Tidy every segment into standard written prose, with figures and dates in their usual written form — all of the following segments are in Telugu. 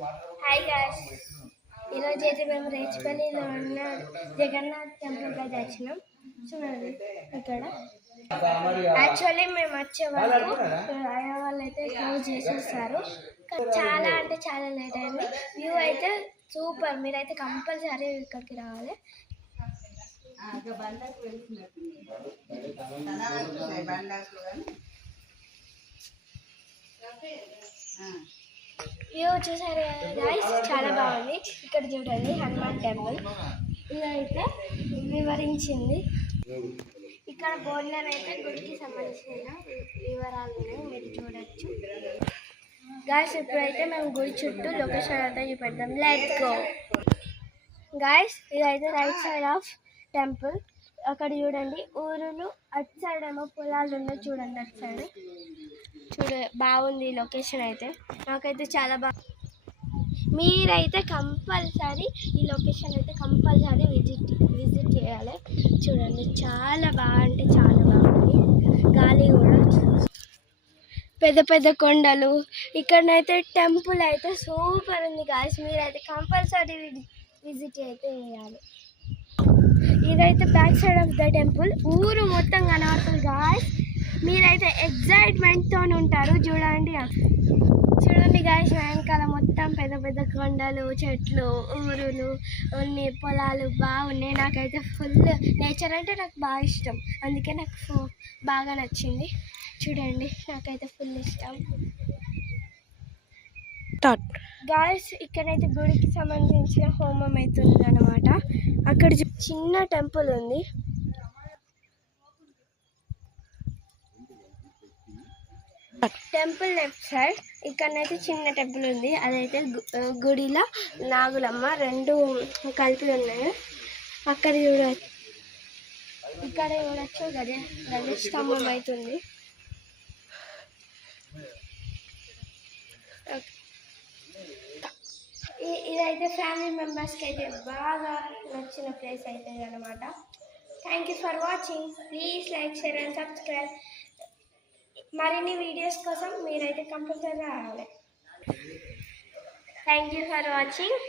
హాయ్ గాయ్స్, ఈరోజు అయితే మేము రేచిపల్లిలో ఉన్న జగన్నాథ్ టెంపుల్కి అయితే వచ్చినాం. చూడండి ఇక్కడ యాక్చువల్లీ మేము వచ్చే వరకు అయ్యా వాళ్ళు అయితే క్లోజ్ చేసేస్తారు. చాలా అంటే చాలా లేట్ అయింది. వ్యూ అయితే సూపర్, మీరైతే కంపల్సరీ ఇక్కడికి రావాలి. వ్యూ చూసారు గైస్, చాలా బాగుంది. ఇక్కడ చూడండి హనుమాన్ టెంపుల్, ఇదైతే వివరించింది. ఇక్కడ బోర్డులో అయితే గుడికి సంబంధించిన వివరాలు ఉన్నాయి, మీరు చూడొచ్చు. గాయస్ ఇప్పుడైతే మేము గుడి చుట్టూ లొకేషన్ అయితే చూపెడతాం. Let's go guys. ఇదైతే రైట్ సైడ్ ఆఫ్ టెంపుల్. అక్కడ చూడండి ఊరులు, అటు సైడ్ ఏమో పొలాలు ఉన్నాయి. చూడండి అటు సైడ్ బాగుంది లొకేషన్ అయితే. నాకైతే చాలా బాగా, మీరైతే కంపల్సరీ ఈ లొకేషన్ అయితే కంపల్సరీ విజిట్ చేయాలి. చూడండి చాలా బాగా అంటే చాలా బాగుంది. గాలి కూడా, పెద్ద పెద్ద కొండలు. ఇక్కడనైతే టెంపుల్ అయితే సూపర్ ఉంది గాయస్, మీరైతే కంపల్సరీ విజిట్ అయితే చేయాలి. ఇదైతే back side of the temple. ఊరు మొత్తం కనబడుతుంది గాయస్, మీరైతే ఎగ్జైట్మెంట్తో ఉంటారు. చూడండి గాయస్, వెనకాల మొత్తం పెద్ద పెద్ద కొండలు, చెట్లు, ఊరులు, కొన్ని పొలాలు బాగున్నాయి. నాకైతే ఫుల్ నేచర్ అంటే నాకు బాగా ఇష్టం, అందుకే నాకు బాగా నచ్చింది. చూడండి నాకైతే ఫుల్ ఇష్టం. గాయస్ ఇక్కడైతే గుడికి సంబంధించిన హోమం అవుతుంది అన్నమాట. అక్కడ చిన్న టెంపుల్ ఉంది. టెంపుల్ లెఫ్ట్ సైడ్ ఇక్కడనైతే చిన్న టెంపుల్ ఉంది. అదైతే గుడిలో నాగులమ్మ రెండు కలిపి ఉన్నాయి. అక్కడ చూడవచ్చు, ఇక్కడ చూడొచ్చు గజ స్తంభం అవుతుంది. ఇదైతే ఫ్యామిలీ మెంబర్స్కి అయితే బాగా నచ్చిన ప్లేస్ అవుతుంది అన్నమాట. Thank you for watching. Please like, share and subscribe. మరిన్ని వీడియోస్ కోసం మీరైతే కంపల్సరీ రావాలి. Thank you for watching.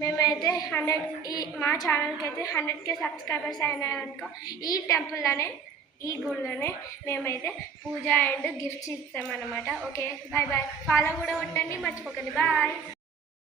మేమైతే మా ఛానల్కి అయితే 100K సబ్స్క్రైబర్స్ అయినారనుకో ఈ టెంపుల్లోనే, ఈ గుడిలోనే మేమైతే పూజ అండ్ గిఫ్ట్స్ ఇస్తామన్నమాట. Okay, bye bye. ఫాలో కూడా కొట్టండి, మర్చిపోకండి. బాయ్.